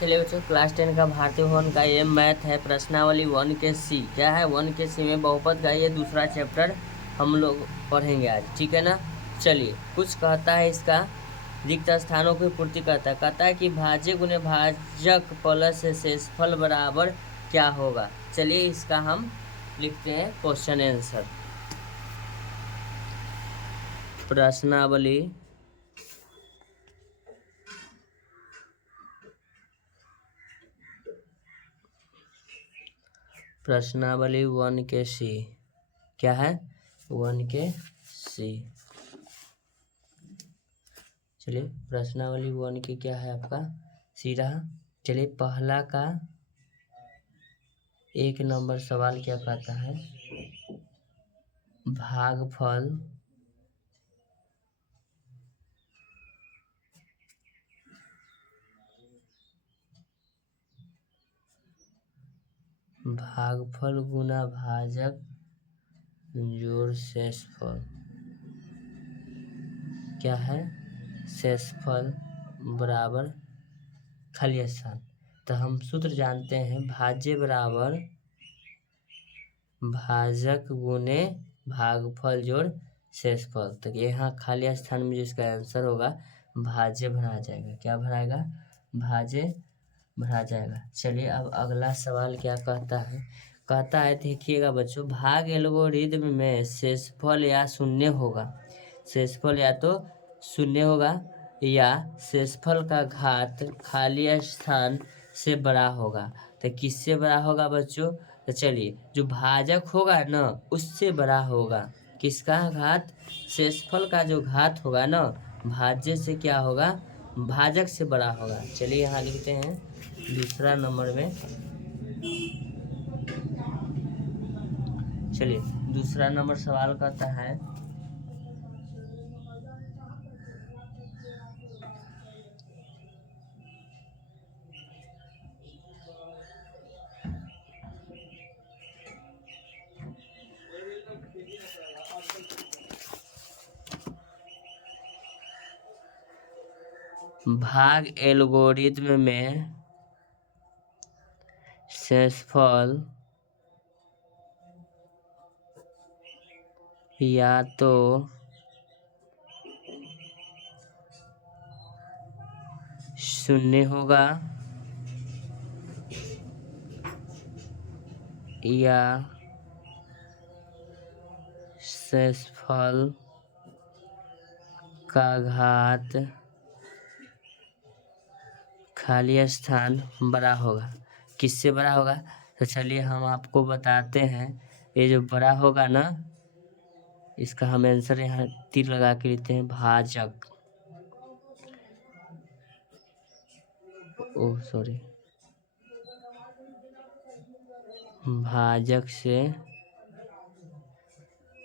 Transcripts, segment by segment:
चलिए बच्चों, क्लास 10 का भारतीय भवन का ये मैथ है, प्रश्नावली 1 के सी। क्या है 1 के सी में बहुपद का ये दूसरा चैप्टर हम लोग पढ़ेंगे आज, ठीक है ना। चलिए, कुछ कहता है इसका, रिक्त स्थानों की पूर्ति करता है। कहता है कि भाज्य गुणे भाजक प्लस शेषफल बराबर क्या होगा। चलिए इसका हम लिखते हैं क्वेश्चन आंसर। प्रश्नावली प्रश्नावली 1 के सी। क्या है 1 के सी। चलिए, प्रश्नावली 1 की क्या है आपका सी रहा। चलिए, पहला का 1 नंबर सवाल क्या कहता है, भागफल गुना भाजक जोड़ शेषफल। क्या है, शेषफल बराबर खाली स्थान। तो हम सूत्र जानते हैं, भाज्य बराबर भाजक गुने भागफल जोड़ शेषफल। तो यहाँ खाली स्थान में जिसका आंसर होगा भाज्य भरा जाएगा। क्या भराएगा, भाज्य भरा जाएगा। चलिए, अब अगला सवाल क्या कहता है। कहता है, देखिएगा बच्चों, भाग एल्गोरिदम में शेषफल या शून्य होगा। शेषफल या तो शून्य होगा या शेषफल का घात खाली स्थान से बड़ा होगा। तो किससे बड़ा होगा बच्चों। तो चलिए, जो भाजक होगा ना उससे बड़ा होगा। किसका घात, शेषफल का जो घात होगा ना भाज्य से क्या होगा, भाजक से बड़ा होगा। चलिए यहाँ लिखते हैं दूसरा नंबर में। चलिए, दूसरा नंबर सवाल कहता है, भाग एल्गोरिदम में शेषफल या तो शून्य होगा या शेषफल का घात खाली स्थान बड़ा होगा। किससे बड़ा होगा। तो चलिए हम आपको बताते हैं, ये जो बड़ा होगा ना इसका हम आंसर यहाँ तीर लगा के लिखते हैं, भाजक। ओह सॉरी, भाजक से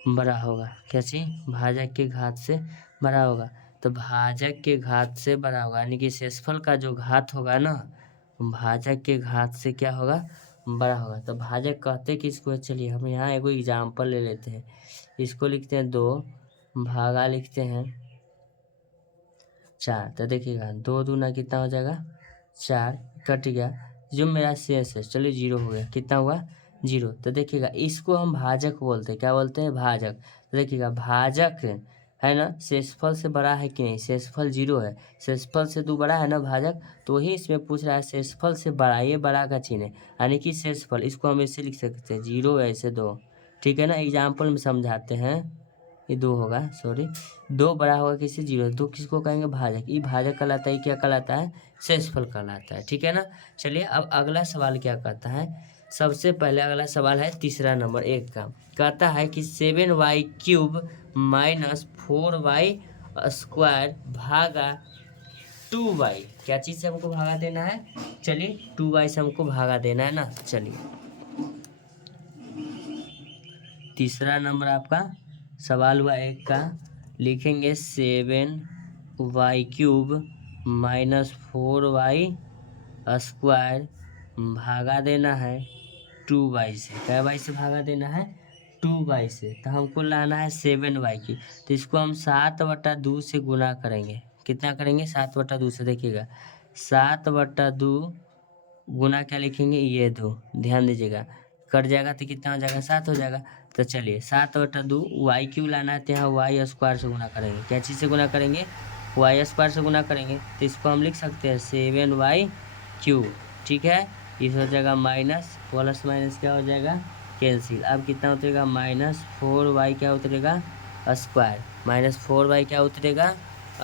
बड़ा होगा। क्या चीज, भाजक के घात से बड़ा होगा। तो भाजक के घात से बड़ा होगा, यानी कि शेषफल का जो घात होगा ना भाजक के घात से क्या होगा, बड़ा होगा। तो भाजक कहते किसको है। चलिए हम यहाँ एगो एग्जाम्पल ले लेते हैं। इसको लिखते हैं 2, भागा लिखते हैं 4। तो देखिएगा 2 दूना कितना हो जाएगा 4, कट गया। जो मेरा शेष है चलिए 0 हो गया। कितना हुआ 0। तो देखिएगा इसको हम भाजक बोलते हैं। क्या बोलते हैं, भाजक। तो देखिएगा भाजक है ना, शेषफल से बड़ा है कि नहीं, शेषफल 0 है, शेषफल से 2 बड़ा है ना भाजक। तो वही इसमें पूछ रहा है शेषफल से बड़ा, ये बड़ा का चिन्ह है, यानी कि शेषफल। इसको हम ऐसे लिख सकते हैं 0 ऐसे 2, ठीक है ना। एग्जाम्पल में समझाते हैं, ये 2 होगा सॉरी, 2 बड़ा होगा किससे 0। 2 किसको कहेंगे, भाजक। ये भाजक कहलाता है, क्या कहलाता है, शेषफल कहलाता है, ठीक है ना। चलिए अब अगला सवाल क्या कहता है। सबसे पहले अगला सवाल है तीसरा नंबर 1 का। कहता है कि 7y³ माइनस 4y² भागा 2y। क्या चीज़ से हमको भागा देना है, चलिए 2y से हमको भागा देना है ना। चलिए तीसरा नंबर आपका सवाल हुआ 1 का, लिखेंगे 7y³ माइनस 4y² भागा देना है 2y से। क्या y से भागा देना है, 2y से। तो हमको लाना है 7y³। तो इसको हम 7/2 से गुना करेंगे। कितना करेंगे, 7/2 से। देखिएगा 7/2 गुना क्या लिखेंगे, ये 2, ध्यान दीजिएगा, कट जाएगा तो कितना हो जाएगा, 7 हो जाएगा। तो चलिए 7/2 वाई क्यू लाना है तो यहाँ वाई स्क्वायर से गुना करेंगे, क्या चीज़ से गुना करेंगे, वाई स्क्वायर से गुना करेंगे। तो इसको हम लिख सकते हैं 7y3, ठीक है। इस हो जाएगा माइनस, प्लस माइनस क्या हो जाएगा, कैंसिल। अब कितना उतरेगा, -4y क्या उतरेगा, स्क्वायर, -4y क्या उतरेगा,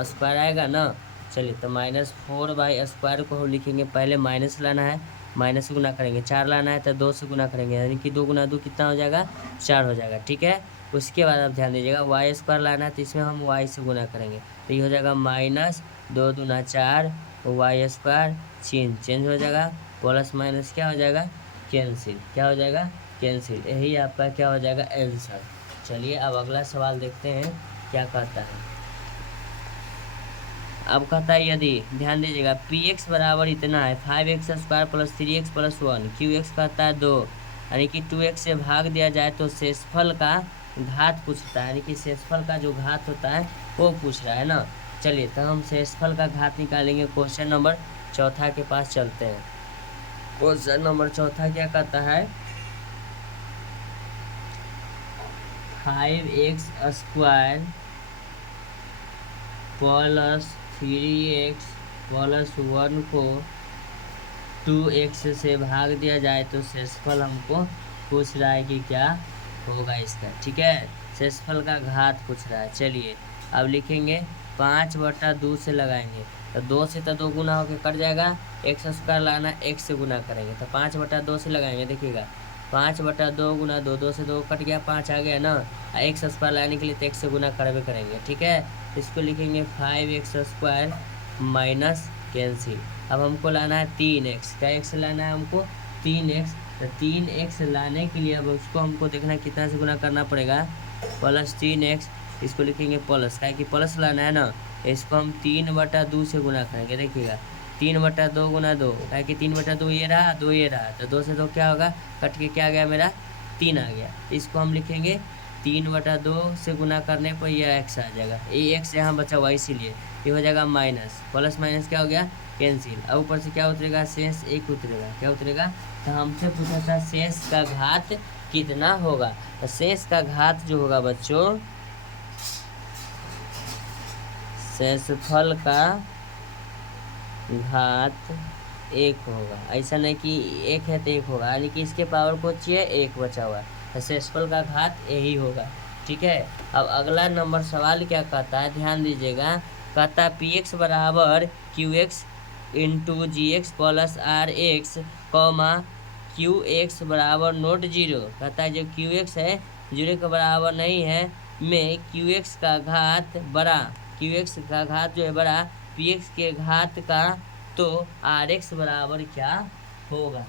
स्क्वायर आएगा ना। चलिए तो -4y स्क्वायर को हम लिखेंगे, पहले माइनस लाना है, माइनस से गुना करेंगे, 4 लाना है तो 2 से गुना करेंगे, यानी कि 2 गुना 2 कितना हो जाएगा, 4 हो जाएगा, ठीक है। उसके बाद आप ध्यान दीजिएगा वाई स्क्वायर लाना है तो इसमें हम वाई से गुना करेंगे, तो ये हो जाएगा -2 दूना 4 वाई स्क्वायर, चेंज हो जाएगा, प्लस माइनस क्या हो जाएगा, कैंसिल, क्या हो जाएगा, कैंसिल। यही आपका क्या हो जाएगा, आंसर। चलिए अब अगला सवाल देखते हैं क्या कहता है। अब कहता है यदि, ध्यान दीजिएगा, पी एक्स बराबर इतना है 5x square plus 3x plus 1, Q x कहता है 2, यानी कि 2x से भाग दिया जाए तो शेषफल का घात पूछता है, यानी कि शेषफल का जो घात होता है वो पूछ रहा है ना। चलिए तो हम शेषफल का घात निकालेंगे। क्वेश्चन नंबर 4 के पास चलते हैं। क्वेश्चन नंबर 4 क्या कहता है, 5x square plus 3x plus 1 को 2x से भाग दिया जाए तो शेषफल हमको पूछ रहा है कि क्या होगा इसका, ठीक है। शेषफल का घात पूछ रहा है। चलिए अब लिखेंगे 5/2 से लगाएंगे, तो 2 से तो 2 गुना होकर कट जाएगा, x स्क्वायर लाना x से गुना करेंगे, तो 5/2 से लगाएंगे। देखिएगा 5/2 गुना 2, 2 से 2 कट गया, 5 आ गया ना। x स्क्वायर लाने के लिए तो x से गुना करवे करेंगे, ठीक है। इसको लिखेंगे 5x स्क्वायर माइनस कैंसिल। अब हमको लाना है 3x, क्या x लाना है हमको, 3x। तो 3x लाने के लिए अब उसको हमको देखना है कितना से गुना करना पड़ेगा, प्लस 3x। इसको लिखेंगे प्लस, क्या कि प्लस लाना है ना। इसको हम 3/2 से गुना करेंगे। देखिएगा 3/2 गुना 2, क्या कि 3/2 ये रहा, 2 ये रहा, तो 2 से 2 क्या होगा, कट के क्या आ गया मेरा, 3 आ गया। इसको हम लिखेंगे 3/2 से गुना करने पर यह x आ जाएगा, ये x यहाँ बचा हुआ, इसीलिए ये हो जाएगा माइनस, प्लस माइनस क्या हो गया, कैंसिल। अब ऊपर से क्या उतरेगा, शेष 1 उतरेगा, क्या उतरेगा। तो हमसे पूछा था शेष का घात कितना होगा, तो शेष का घात जो होगा बच्चों, शेषफल का घात 1 होगा। ऐसा नहीं कि 1 है तो 1 होगा, यानी कि इसके पावर को चाहिए 1 बचा हुआ, तो शेषफल का घात यही होगा, ठीक है। अब अगला नंबर सवाल क्या कहता है, ध्यान दीजिएगा, कहता है पी एक्स बराबर Q X into G X plus R X comma Q X बराबर नोट 0। कहता है जो क्यू एक्स है 0 के बराबर नहीं है, में क्यू एक्स का घात बड़ा, क्यू एक्स का घात जो है बड़ा पी एक्स के घात का, तो आर एक्स बराबर क्या होगा।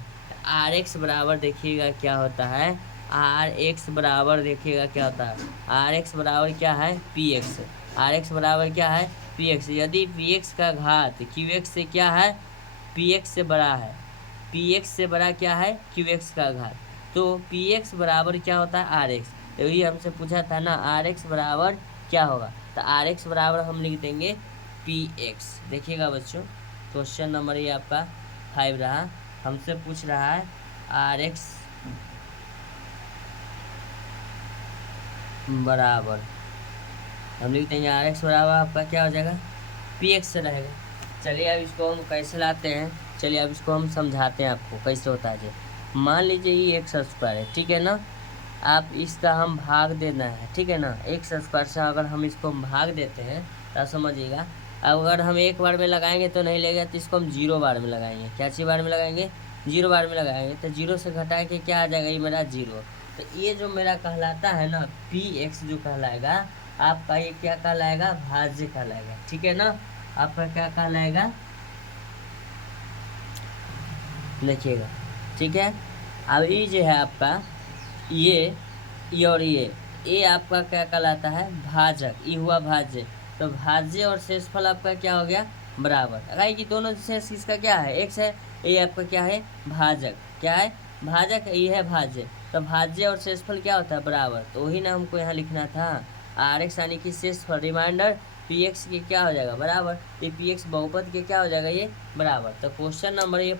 आर एक्स बराबर देखिएगा क्या होता है, आर एक्स बराबर देखिएगा क्या होता है, आर एक्स बराबर क्या है, पी एक्स। आर एक्स बराबर क्या है, पी एक्स। यदि पी एक्स का घात क्यू एक्स से क्या है, पी एक्स से बड़ा है, पी एक्स से बड़ा क्या है, क्यू एक्स का घात, तो पी एक्स बराबर क्या होता है, आर एक्स। यही हमसे पूछा था ना, आर एक्स बराबर क्या होगा, तो आर एक्स बराबर हम लिख देंगे पी एक्स। देखिएगा बच्चों क्वेश्चन नंबर ये आपका 5 रहा, हमसे पूछ रहा है आर एक्स बराबर, हम लिख देंगे आर एक्स बराबर आपका क्या हो जाएगा, पी एक्स से रहेगा। चलिए अब इसको हम कैसे लाते हैं, चलिए अब इसको हम समझाते हैं आपको कैसे होता है। मान लीजिए ये एक्स स्क्वायर है, ठीक है ना, आप इसका हम भाग देना है, ठीक है ना। एक्स स्क्वायर से अगर हम इसको भाग देते हैं तो समझिएगा, अगर हम 1 बार में लगाएंगे तो नहीं लगेगा, तो इसको हम 0 बार में लगाएंगे। क्या चीज़ बार में लगाएंगे, 0 बार में लगाएंगे, तो 0 से घटा के क्या आ जाएगा, ये मेरा 0। तो ये जो मेरा कहलाता है ना पी एक्स, जो कहलाएगा आपका, ये क्या कहलाएगा, भाज्य कहलाएगा, ठीक है ना। आपका क्या कहलाएगा, देखिएगा, ठीक है। अब ये जो है आपका ये और ये आपका क्या कहलाता है, भाजक, ये हुआ भाज्य। तो भाज्य और शेषफल आपका क्या हो गया, बराबर। अगर कि दोनों शेष इसका क्या है, एक्स है, ये आपका क्या है, भाजक, क्या है, भाजक, ये है भाज्य। तो भाज्य और शेषफल क्या होता है, बराबर। तो वही ना हमको यहाँ लिखना था, आर एक्स यानी कि शेषफल, रिमाइंडर पी एक्स के क्या हो जाएगा बराबर, ये पी एक्स बहुपद के क्या हो जाएगा ये बराबर। तो क्वेश्चन नंबर ये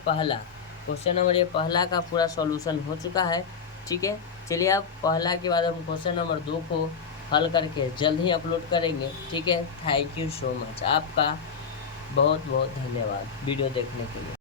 पहला का पूरा सॉल्यूशन हो चुका है। ठीक है, चलिए अब पहला के बाद हम क्वेश्चन नंबर 2 को हल करके जल्द ही अपलोड करेंगे। ठीक है, थैंक यू सो मच, आपका बहुत बहुत धन्यवाद वीडियो देखने के लिए।